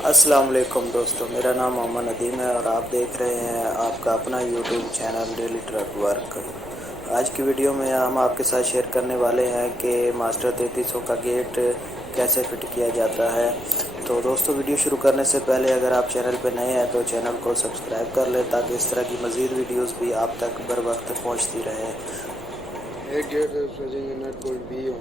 अस्सलाम वालेकुम दोस्तों, मेरा नाम मोहम्मद नदीम है और आप देख रहे हैं आपका अपना YouTube channel daily truck work. आज की वीडियो में हम आपके साथ शेयर करने वाले हैं कि मास्टर 3300 का गेट कैसे फिट किया जाता है। तो दोस्तों, वीडियो शुरू करने से पहले अगर आप चैनल पर नए हैं तो चैनल को सब्सक्राइब कर लें ताकि इस तरह की मज़ीद वीडियोज़ भी आप तक बर वक्त पहुँचती रहे। एक गेट से नट बोल्ट भी हो